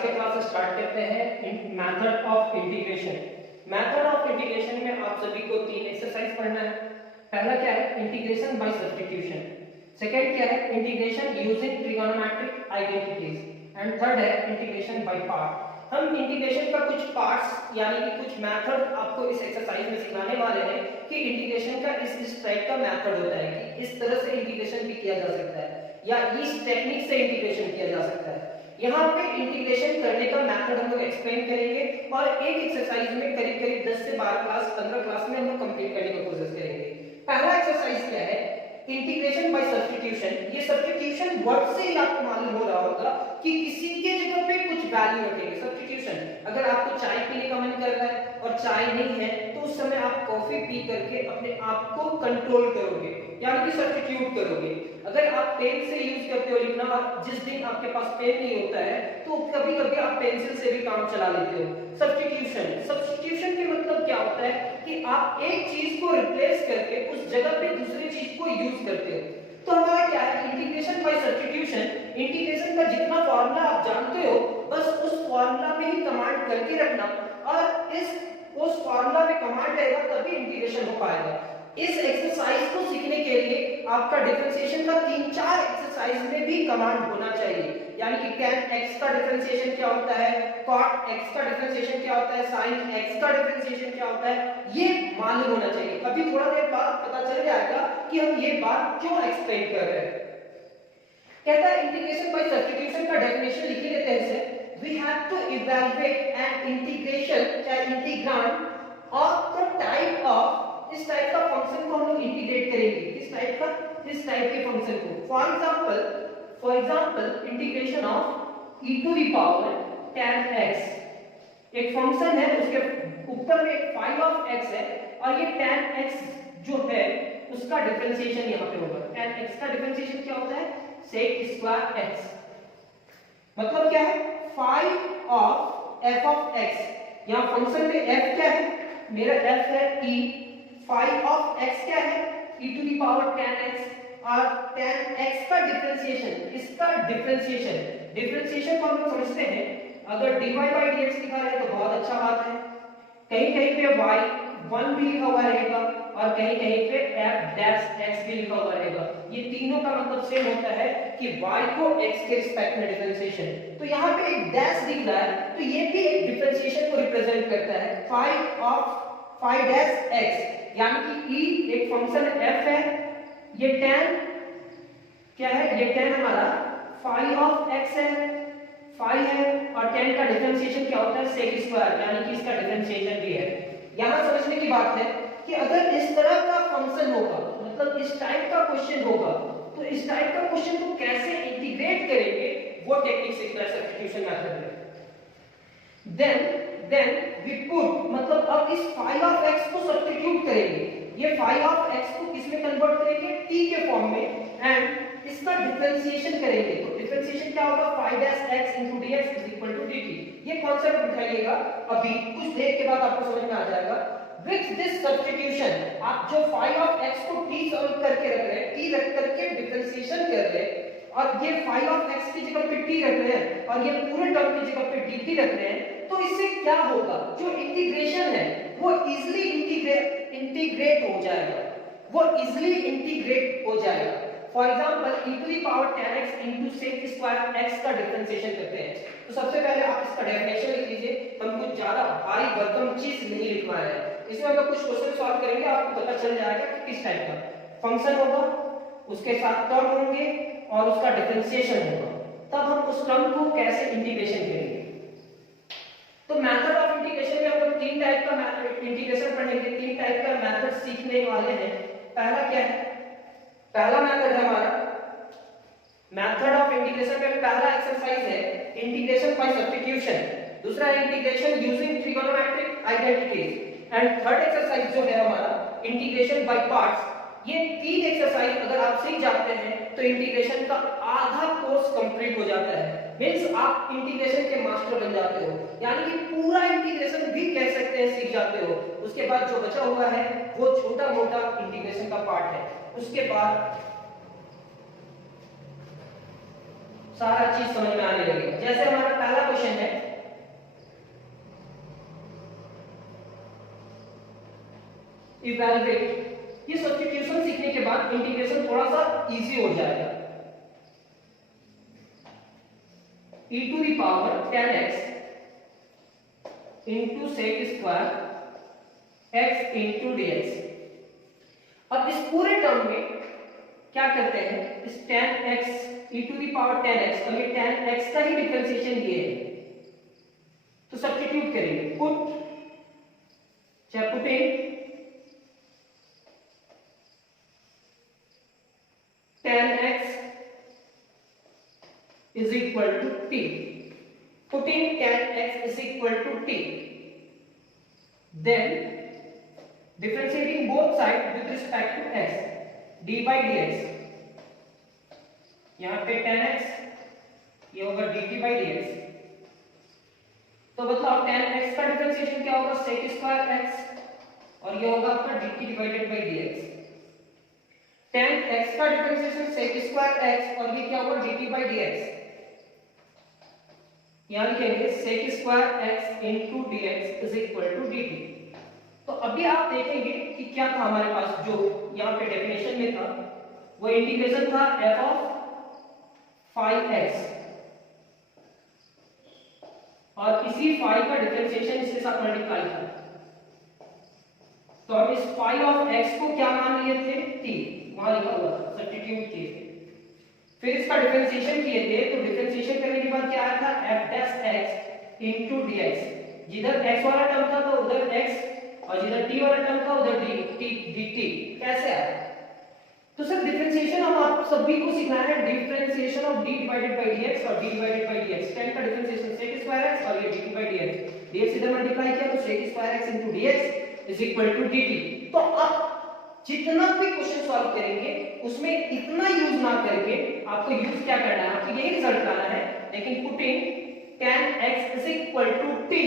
आज के class start करते हैं method of integration. Method of integration में आप सभी को तीन एक्सरसाइज पढ़ना है। पहला क्या है? Integration by substitution. सेकंड क्या है? Integration using trigonometric identities. And third है इंटीग्रेशन बाय पार्ट। हम इंटीग्रेशन का कुछ पार्ट्स यानी कि कुछ मेथड आपको इस एक्सरसाइज में सिखाने वाले हैं कि इंटीग्रेशन का इस टाइप का मेथड होता है कि इस तरह से इंटीग्रेशन भी किया जा सकता है या इस टेक्निक से इंटीग्रेशन किया जा सकता है। यहाँ पे इंटीग्रेशन करने का मेथड हम लोग एक्सप्लेन करेंगे और एक एक्सरसाइज में करीब 10 से 12 क्लास 15 क्लास में हम लोग कंप्लीट करने की कोशिश करेंगे। पहला एक्सरसाइज क्या है? Integration by substitution. ये सब्स्टिट्यूशन वर्ड से ही आपको मालूम हो रहा होगा कि किसी के जगह पे कुछ वैल्यू रखेंगे। सब्स्टिट्यूशन, अगर आपको चाय पीने का मन कर रहा है और चाय नहीं है तो उस समय आप कॉफी पी करके अपने आप को कंट्रोल करोगे यानी कि सब्स्टिट्यूट करोगे। अगर आप पेन से यूज करते हो लिखना और जिस दिन आपके पास पेन नहीं होता है तो कभी-कभी आप पेंसिल से भी काम चला लेते हो। सब्स्टिट्यूशन के मतलब क्या होता है कि आप एक चीज को रिप्लेस करके उस जगह पे दूसरी चीज को यूज करते हो। तो हमारा क्या है? Integration by substitution. इंटीग्रेशन का जितना फार्मूला आप जानते हो बस उस फार्मूला में ही कमांड करके रखना और उस फार्मूला में कमांड रहेगा तभी इंटीग्रेशन हो पाएगा। इस एक्सरसाइज को सीखने के लिए आपका डिफरेंशिएशन का 3-4 एक्सरसाइज में भी कमांड होना चाहिए यानी कि tan x का डिफरेंशिएशन क्या होता है, cot x का डिफरेंशिएशन क्या होता है, sin x का डिफरेंशिएशन क्या होता है, ये मालूम होना चाहिए। अभी थोड़ा देर बाद पता चल जाएगा कि हम ये बात क्यों एक्सप्लेन कर रहे हैं। कहता है इंटीग्रेशन बाय सब्स्टिट्यूशन का डेफिनेशन लिख लेते हैं इसे। We have to evaluate an integration या integrand of the type of, इस टाइप का फंक्शन को हम लोग इंटीग्रेट करेंगे। किस टाइप का? इस टाइप के फंक्शन को। For example integration of e to the power tan x। एक फंक्शन है उसके ऊपर में एक phi ऑफ x है और ये tan x जो है उसका डिफरेंशिएशन यहाँ पे होगा। tan x का डिफरेंशिएशन क्या होता है? sec square x। मतलब क्या है? phi of f of x। यहाँ फंक्शन में f क्या है? मेरा f है e। phi ऑफ x क्या है? e to the power tan x और tan x का डिफरेंशिएशन, इसका डिफरेंशिएशन को हम लोग समझते हैं। अगर dy by dx लिखा है तो बहुत अच्छा बात है। कहीं कहीं पे y 1 भी लिखा हुआ रहेगा और कहीं कहीं पे f डैश x भी लिखा हुआ रहेगा। ये तीनों का मतलब सेम होता है कि y को x के रिस्पेक्ट में डिफरेंशिएशन। तो यहाँ पे एक डैश दिख रहा है तो ये भी एक डिफरेंशिएशन को रिप्रेजेंट करता है। phi डैश x यानी कि e एक फंक्शन f है, ये tan क्या है? ये tan हमारा phi ऑफ x है, phi है और tan का डिफरेंशिएशन क्या होता है? sec स्क्वायर यानी कि इसका डिफरेंशिएशन भी है। यहां समझने की बात है कि अगर इस तरह का फंक्शन होगा मतलब इस टाइप का क्वेश्चन होगा तो इस टाइप का क्वेश्चन को कैसे इंटीग्रेट करेंगे वो टेक्निक सीखना है सब्स्टिट्यूशन मेथड में। देन वी पुट मतलब अब इस phi ऑफ x को सब्स्टिट्यूट करेंगे। ये phi ऑफ x को किस में कन्वर्ट करेंगे? t के फॉर्म में एंड इसका डिफरेंशिएशन करेंगे। तो डिफरेंशिएशन क्या होगा? phi dash x into dx is equal to dt। ये कॉन्सेप्ट उठाइएगा, अभी कुछ देर के बाद आपको समझ में आ जाएगा। विथ दिस सब्स्टिट्यूशन आप जो phi ऑफ x को t सॉल्व करके रख रहे हैं, t रख करके डिफरेंशिएशन कर रहे हैं और ये phi ऑफ x की जगह पे t रख रहे हैं और ये पूरे टर्म की जगह पे dt रख रहे हैं, तो इससे क्या होगा? जो इंटीग्रेशन है वो इजीली इंटीग्रेट हो जाएगा, वो इजीली इंटीग्रेट हो जाएगा। For example e to the power tan x into sec square x का डिफरेंशिएशन करते हैं। तो सबसे पहले आप इसका डेफिनेशन लिख लीजिए। हम कुछ ज्यादा भारी भरकम चीज नहीं लिखवा रहे हैं, इसमें हम लोग कुछ क्वेश्चन सॉल्व करेंगे, आपको पता चल जाएगा कि किस टाइप का फंक्शन होगा, उसके साथ टर्म होंगे और उसका डिफरेंशिएशन होगा, तब हम उस टर्म को कैसे इंटीग्रेशन करेंगे। तो मेथड ऑफ इंटीग्रेशन में हम लोग 3 टाइप का इंटीग्रेशन पढ़ेंगे, 3 टाइप का मेथड सीखने वाले हैं। पहला क्या है? पहला मेथड है हमारा मेथड ऑफ इंटीग्रेशन में पहला एक्सरसाइज है इंटीग्रेशन बाय सब्स्टिट्यूशन, दूसरा है integration using trigonometric identities and third exercise जो है हमारा इंटीग्रेशन बाय पार्ट्स। ये 3 एक्सरसाइज अगर आप सीख जाते हैं तो इंटीग्रेशन का आधा कोर्स कंप्लीट हो जाता है। मींस आप इंटीग्रेशन के मास्टर बन जाते हो, यानी कि पूरा इंटीग्रेशन भी कह सकते हैं सीख जाते हो। उसके बाद जो बचा हुआ है वो छोटा मोटा इंटीग्रेशन का पार्ट है, उसके बाद सारा चीज समझ में आने लगेगा। जैसे हमारा पहला क्वेश्चन है इवैल्यूएट। ये सब्स्टिट्यूशन सीखने के बाद इंटीग्रेशन थोड़ा सा इजी हो जाएगा। e to the power 10x into sec square x into dx। अब इस पूरे टर्म में क्या करते हैं, इस 10x e to the power 10x और ये 10x का ही डिफरेंशिएशन ये है, तो सब्स्टिट्यूट करेंगे। Put in 10x is equal to t, putting 10x is equal to t, then differentiating both sides with respect to x, d by dx, यहाँ पे 10x ये होगा dt by dx, तो मतलब 10x का डिफरेंशिएशन क्या होगा, sec स्क्वायर x और ये होगा आपका dt divided by dx। 10x का डिफरेंशिएशन sec स्क्वायर x और ये क्या होगा dt by dx, यहाँ लिखेंगे sec square x into dx is equal to dt। तो अभी आप देखेंगे कि क्या था हमारे पास, जो यहाँ पे डेफिनेशन में था वो इंटीग्रेशन था f of phi x और इसी phi का डिफरेंशिएशन इसके साथ मल्टीप्लाई था, तो अब इस phi of x को क्या मान लिए थे, t, वहां लिखा हुआ था, सब्स्टिट्यूट किए थे, फिर इसका डिफरेंशिएशन किए थे, तो डिफरेंशिएशन करने के बाद क्या आया था, f dash x into dx, जिधर x वाला टर्म था तो उधर x और जिधर t वाला टर्म था उधर dt। कैसे आया, तो सर डिफरेंशिएशन हम आप सभी को सिखाना है, differentiation of d divided by dx और d डिवाइडेड बाय dx, 10 का डिफरेंशिएशन sec स्क्वायर x और ये dt बाय dx इधर मल्टीप्लाई किया तो sec square x into dx is equal to dt। तो अब जितना भी क्वेश्चन सॉल्व करेंगे उसमें इतना यूज ना करके आपको यूज क्या करना है, आपको यही रिजल्ट लाना है, लेकिन putting 10x is equal to t।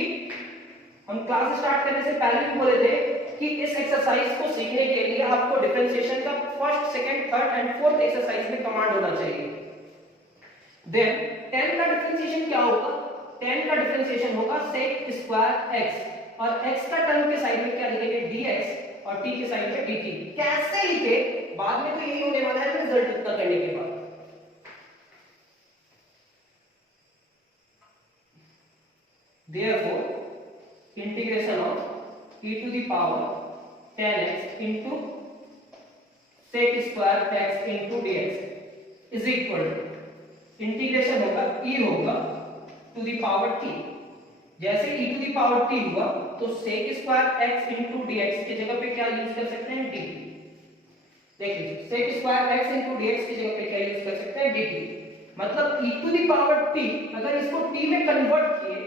हम क्लास स्टार्ट करने से पहले भी बोले थे कि इस एक्सरसाइज को सीखने के लिए आपको डिफरेंशिएशन का first, second, third and fourth exercise में कमांड होना चाहिए। देन 10 का डिफरेंशिएशन क्या होगा, 10 का डिफरेंशिएशन होगा sec स्क्वायर x और x का टर्म के साइड में क्या लिखेंगे dx और t के साइड में dt। कैसे लिखे बाद में तो यही होने वाला है रिजल्ट इतना करने के बाद। Therefore integration of e to the power 10x into sec square x into dx is equal to integration होगा e होगा to the power t, जैसे e to the power t हुआ तो sec square x into dx की जगह पे क्या use कर सकते हैं, dt। देख लीजिए sec square x into dx की जगह पे क्या यूज कर सकते हैं, dt। मतलब e to the power t अगर इसको t में कन्वर्ट किए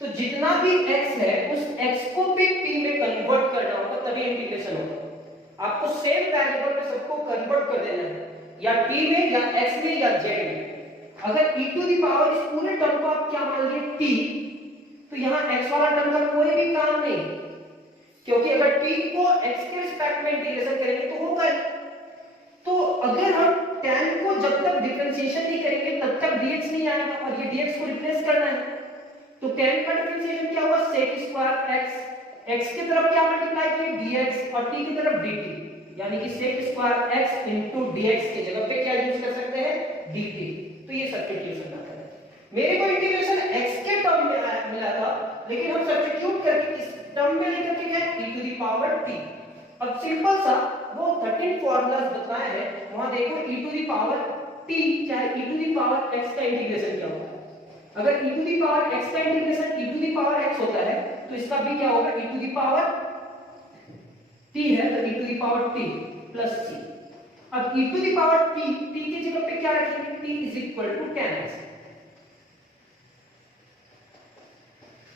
तो जितना भी x है उस x को भी t में कन्वर्ट करना होगा, तभी इंटीग्रेशन होगा। आपको सेम वेरिएबल में सबको कन्वर्ट कर देना है, या t में या x में या z में। अगर e टू द पावर इस पूरे टर्म को आप क्या मान लिए t, तो यहाँ x वाला टर्म का कोई भी काम नहीं, क्योंकि अगर t को x के रिस्पेक्ट में इंटीग्रेशन करेंगे तो होगा। तो अगर हम tan को जब तक डिफरेंशिएशन नहीं करेंगे तब तक dx नहीं आएगा और ये dx को रिप्लेस करना है, तो 10 का डिफरेंशिएशन क्या होगा, sec स्क्वायर x, x की तरफ क्या मल्टीप्लाई किए dx और t की तरफ dt, यानी कि sec square x into dx की जगह पे क्या यूज कर सकते हैं, dt। तो ये सब्स्टिट्यूशन मेथड है। मेरे को इंटीग्रेशन x के टर्म में मिला था, लेकिन हम सब्स्टिट्यूट करके इस टर्म में लेकर के गए e to the power t। अब सिंपल सा वो 13 फार्मूलास बताए हैं, वहां देखो e to the power t चाहे e to the power x का इंटीग्रेशन क्या होता है। अगर e to the power x का integration e to the power x होता है तो इसका भी क्या होगा, e to the power t है तो e to the power t plus c। अब e to the power t की जगह पे क्या रखेंगे, t is equal to 10x।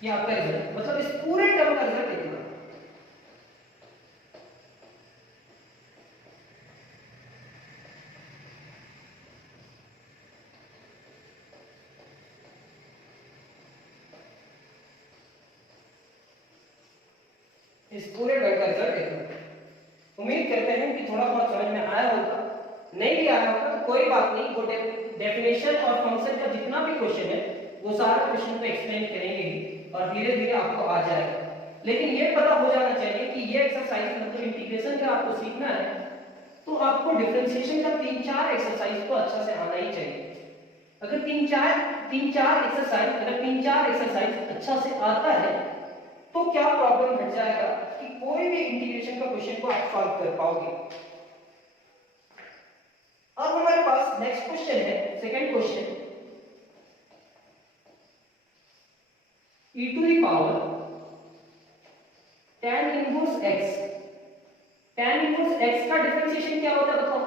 ये आपका रिजल्ट, मतलब इस पूरे टर्म का रिजल्ट कितना। इस पूरे वर्ग का रिजल्ट देखो। उम्मीद करते हैं कि थोड़ा बहुत समझ में आया होगा, नहीं भी आया होगा तो कोई बात नहीं, वो डेफिनेशन और फंक्शन का जितना भी क्वेश्चन है वो सारा क्वेश्चन को एक्सप्लेन करेंगे ही और धीरे धीरे आपको आ जाएगा। लेकिन ये पता हो जाना चाहिए कि ये एक्सरसाइज मतलब इंटीग्रेशन का आपको सीखना है तो आपको डिफरेंशिएशन का 3-4 एक्सरसाइज तो अच्छा से आना ही चाहिए। अगर तीन चार एक्सरसाइज अच्छा से आता है तो क्या प्रॉब्लम हट जाएगा कि कोई भी इंटीग्रेशन का क्वेश्चन को आप सॉल्व कर पाओगे। अब हमारे पास नेक्स्ट क्वेश्चन है, second question, e to the power tan inverse x, tan inverse x का डिफरेंशिएशन क्या होता है बताओ।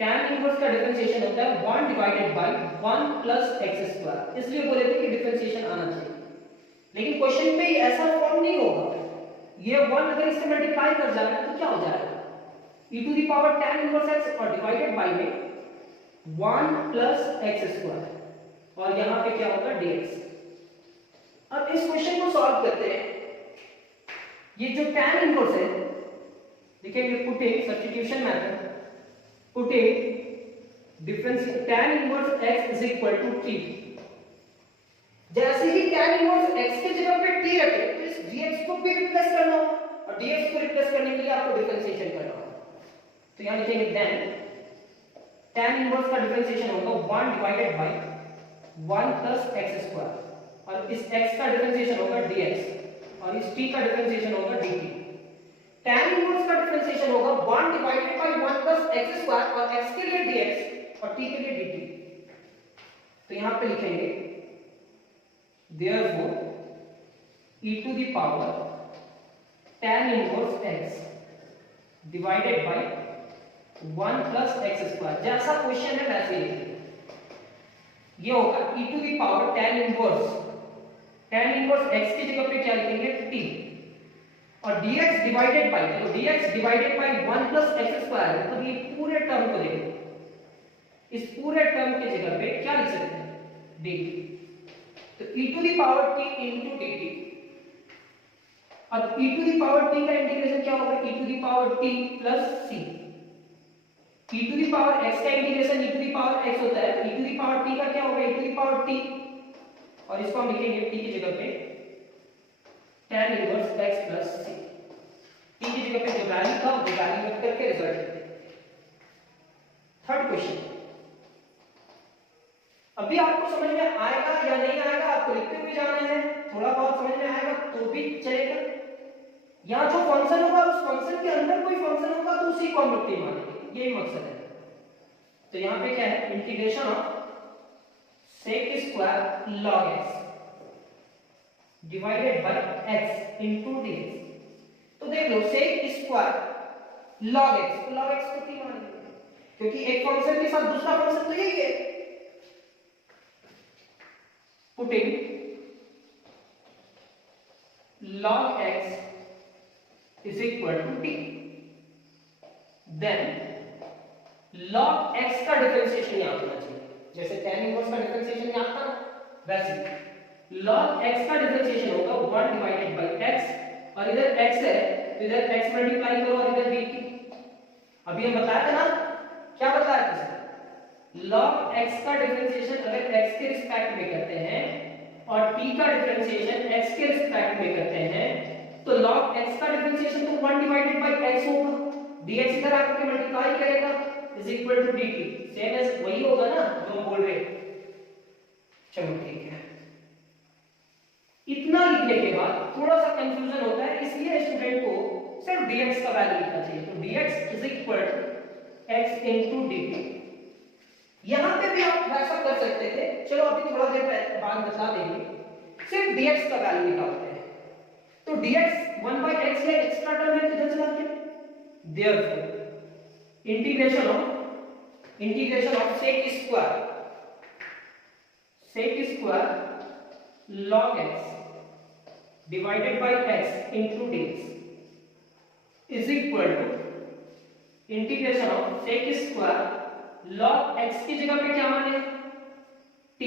tan इनवर्स का डिफरेंशिएशन होता है 1 divided bye 1 plus x square, इसलिए बोले थे कि डिफरेंशिएशन आना चाहिए। लेकिन क्वेश्चन में ऐसा फॉर्म नहीं होगा, ये 1 अगर इससे मल्टीप्लाई कर जाएगा तो क्या हो जाएगा, e to the power tan inverse x और डिवाइडेड बाय में 1 प्लस x स्क्वायर और यहां पे क्या होगा dx। अब इस क्वेश्चन को सॉल्व करते हैं। ये जो tan इनवर्स है, देखिए putting substitution method, putting difference tan inverse x is equal to t। जैसे ही tan इनवर्स x की जगह पे t रखे तो इस dx को भी रिप्लेस करना होगा और dx को रिप्लेस करने के लिए आपको डिफरेंशिएशन करना होगा। तो यहां लिखेंगे देन tan इनवर्स का डिफरेंशिएशन होगा 1 divided bye 1 plus x square और इस x का डिफरेंशिएशन होगा dx और इस t का डिफरेंशिएशन होगा dt। tan इनवर्स का डिफरेंशिएशन होगा 1 divided bye 1 plus x square और x के लिए dx और t के लिए dt। तो यहां पे लिखेंगे therefore e to the power tan inverse x divided by 1 plus x square, जैसा क्वेश्चन है वैसे ही लिखेंगे। ये होगा e to the power tan inverse x की जगह पे क्या लिखेंगे t और dx डिवाइडेड बाय, तो dx divided by 1 plus x square है, मतलब ये पूरे टर्म को देखो, इस पूरे टर्म की जगह पे क्या लिख सकते हैं dt। तो e to the power t into dt। अब e to the power t का इंटीग्रेशन क्या होगा, e to the power t plus c। e to the power x का integration e to the power x होता है, e to the power t का क्या होगा e to the power t और इसको हम लिखेंगे t की जगह पे tan inverse x plus c। t की जगह पे जो वैल्यू था वो वैल्यू रख करके रिजल्ट। थर्ड क्वेश्चन, अभी आपको समझ में आएगा या नहीं आएगा, आपको लिखते हुए जाना है, थोड़ा बहुत समझ में आएगा तो भी चलेगा। यहाँ जो फंक्शन होगा उस फंक्शन के अंदर कोई फंक्शन होगा तो उसी को हम लोग t मानेंगे, यही मकसद है। तो यहाँ पे क्या है, integration of sec square log x divided by x into dx। तो देख लो sec स्क्वायर log x, तो log x को t मानेंगे क्योंकि एक फंक्शन के साथ दूसरा फंक्शन तो यही है। putting log x is equal to t, then log x का डिफरेंशिएशन यहाँ होना चाहिए, जैसे tan इनवर्स का डिफरेंशिएशन यहाँ था वैसे log x का डिफरेंशिएशन होगा 1 डिवाइडेड बाय x और इधर x है तो इधर x मल्टीप्लाई करो और इधर dt। अभी हम बताया था ना, क्या बताया था, log x का डिफरेंशिएशन अगर x के रिस्पेक्ट में करते हैं और t का डिफरेंशिएशन x के रिस्पेक्ट में करते हैं तो log x का डिफरेंशिएशन तो 1 डिवाइडेड बाय x होगा, dx इधर आकर के मल्टीप्लाई करेगा is equal to dt, same as वही होगा ना जो हम बोल रहे हैं। चलो ठीक है, इतना लिखने के बाद थोड़ा सा कंफ्यूजन होता है, इसलिए स्टूडेंट को सिर्फ dx का वैल्यू लिखना चाहिए। तो dx is equal to x into dt। यहां पे भी आप वैसा कर सकते थे, चलो अभी थोड़ा देर बाद बता देंगे, सिर्फ dx का वैल्यू निकालते हैं। तो dx 1/x है, एक्स्ट्रा टर्म है, किधर चला गया, therefore integration of sec square log x divided by x into dx is equal to integration of sec square log x की जगह पे क्या माने t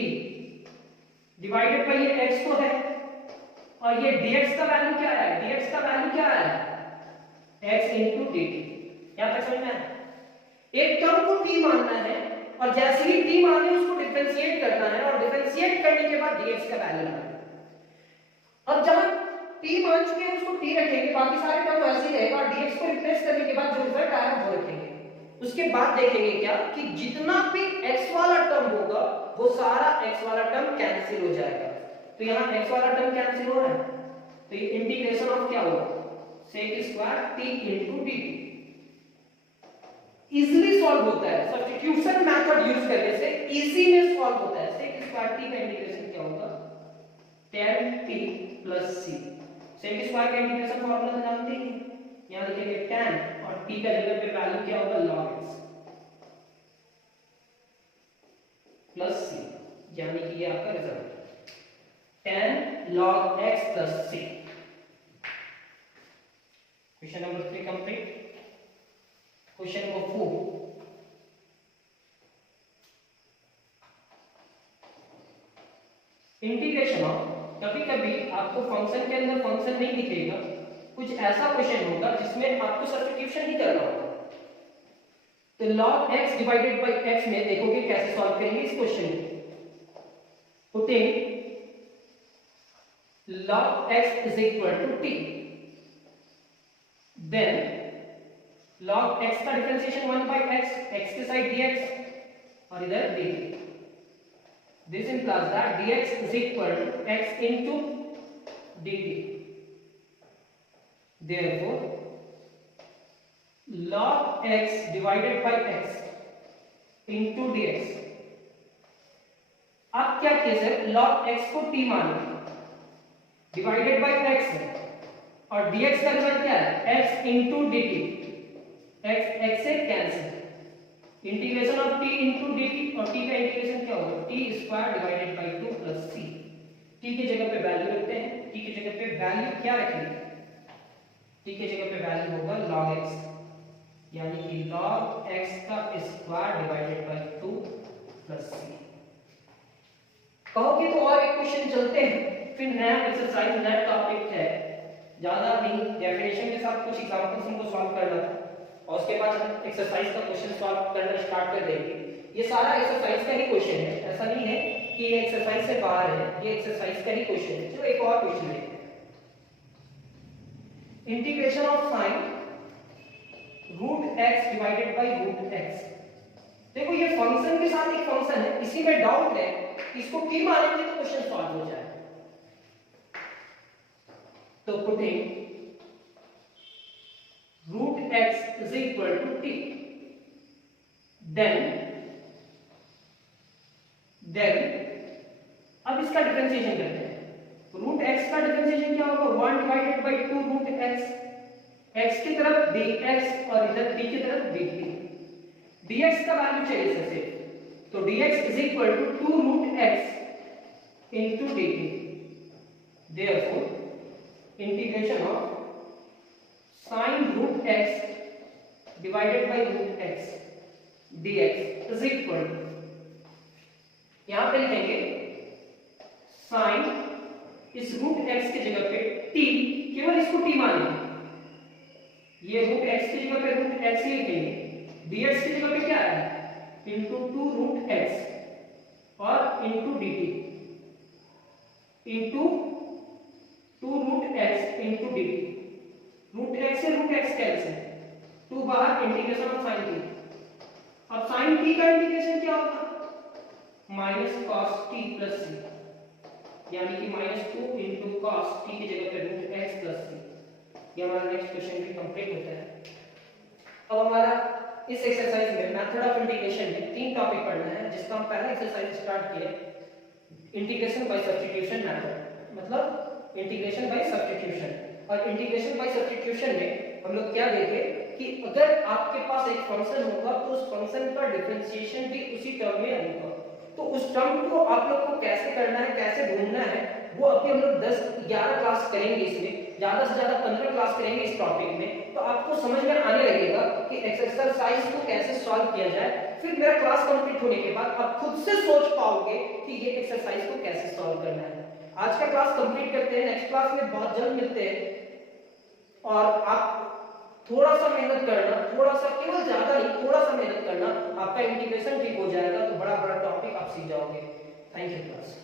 डिवाइडेड बाय ये x तो है और ये dx का वैल्यू क्या है, dx का वैल्यू क्या है x इनटू dt। यहां तक समझ में आया, एक टर्म को t मानना है और जैसे ही t माने उसको डिफरेंशिएट करना है और डिफरेंशिएट करने के बाद dx का वैल्यू लगाना है। अब जहां t मान चुके हैं उसको t रखेंगे, बाकी सारे टर्म ऐसे ही रहेगा, और dx को रिप्लेस करने के बाद जो रिजल्ट आया वो रखेंगे। उसके बाद देखेंगे क्या कि जितना भी x वाला टर्म होगा वो सारा x वाला टर्म कैंसिल हो जाएगा। तो यहाँ x वाला टर्म कैंसिल हो रहा है, तो ये इंटीग्रेशन ऑफ क्या होगा, sec square t into dt easily solve होता है, सब्स्टिट्यूशन मेथड यूज करने से इजी में सॉल्व होता है। sec स्क्वायर t का इंटीग्रेशन क्या होगा, tan t plus c। sec square का इंटीग्रेशन फार्मूला तो जानते ही, यहां लिखेंगे tan और t का जगह पे वैल्यू क्या होगा log x plus c, यानी कि ये आपका result tan log x plus c। Question number 3 complete. Question number 4, integration of, कभी कभी आपको फंक्शन के अंदर फंक्शन नहीं दिखेगा, कुछ ऐसा क्वेश्चन होगा जिसमें आपको सब्स्टिट्यूशन ही करना होगा। तो log x divided by x में देखोगे कैसे सॉल्व करेंगे इस क्वेश्चन को। Putting log x is equal to t, then log x का डिफरेंशिएशन 1 by x, x के साइड dx और इधर dt। This implies that dx is equal to x into dt. Therefore, log x divided by x into dx। अब क्या case है, log x को t मानेंगे, divided by x है, और dx का रिजल्ट क्या है, x into dt। x से cancel, integration of t into dt, और t का इंटीग्रेशन क्या होगा, t square divided by 2 plus c। t की जगह पे वैल्यू रखते हैं, t की जगह पे वैल्यू क्या रखेंगे, t की जगह पे वैल्यू होगा log x, यानी कि log x का square divided by 2 plus c। कहोगे तो और एक क्वेश्चन चलते हैं, फिर नया एक्सरसाइज, नया टॉपिक है, ज्यादा नहीं, डेफिनेशन के साथ कुछ एग्जांपल्स हमको सॉल्व करना है, और उसके बाद हम एक्सरसाइज का क्वेश्चन सॉल्व करना स्टार्ट कर देंगे। ये सारा एक्सरसाइज का ही क्वेश्चन है, ऐसा नहीं है कि ये एक्सरसाइज से बाहर है, ये एक्सरसाइज का ही क्वेश्चन है। चलो एक और क्वेश्चन देखते हैं। Integration of sine root x divided by root x। देखो ये फंक्शन के साथ एक फंक्शन है, इसी में डाउट है, इसको t मानेंगे तो क्वेश्चन सॉल्व हो जाएगा। तो putting root x is equal to t, then अब इसका डिफरेंशिएशन करते हैं। रूट x का डिफरेंशिएशन क्या होगा, 1 divided by 2 root x, x की तरफ dx और इधर t की तरफ dt। dx का वैल्यू चाहिए इससे, तो dx is equal to 2 root x into dt। Therefore, integration of sin root x divided by root x dx is equal to, यहां पे लिखेंगे sin इस रूट x की जगह पे t, केवल इसको t मानेंगे, ये रूट x की जगह पे रूट x ही लिखेंगे, dx की जगह पे क्या है, into 2 रूट x और into dt, into 2 root x into dt। Root x से रूट x कैंसिल, 2 बाहर, इंटीग्रेशन ऑफ sin t। अब sin t का इंटीग्रेशन क्या होगा, minus cos t plus c, यानी कि -2 into cos t की जगह पे रूट x प्लस c। ये हमारा नेक्स्ट क्वेश्चन भी कंप्लीट होता है। अब हमारा इस एक्सरसाइज में मेथड ऑफ इंटीग्रेशन में 3 टॉपिक पढ़ना है, जिसका हम पहला एक्सरसाइज स्टार्ट किए, इंटीग्रेशन बाय सब्स्टिट्यूशन मेथड, मतलब इंटीग्रेशन बाय सब्स्टिट्यूशन। और इंटीग्रेशन बाय सब्स्टिट्यूशन में हम लोग क्या देखे कि अगर आपके पास एक फंक्शन होगा तो उस फंक्शन का डिफरेंशिएशन भी उसी टर्म में होगा, तो उस टर्म को आप लोग को कैसे करना है, कैसे ढूंढना है, वो अभी हम लोग 10-11 क्लास करेंगे, इसमें ज्यादा से ज्यादा 15 क्लास करेंगे इस टॉपिक में। तो आपको समझ में आने लगेगा कि एक्सरसाइज को कैसे सॉल्व किया जाए। फिर मेरा क्लास कंप्लीट होने के बाद आप खुद से सोच पाओगे कि ये एक्सरसाइज को कैसे सॉल्व करना है। आज का क्लास कंप्लीट करते हैं, नेक्स्ट क्लास में बहुत जल्द मिलते हैं। और आप थोड़ा सा मेहनत करना, थोड़ा सा, केवल ज्यादा नहीं, थोड़ा सा मेहनत करना, आपका इंटीग्रेशन ठीक हो जाएगा, तो बड़ा बड़ा टॉपिक आप सीख जाओगे। Thank you class.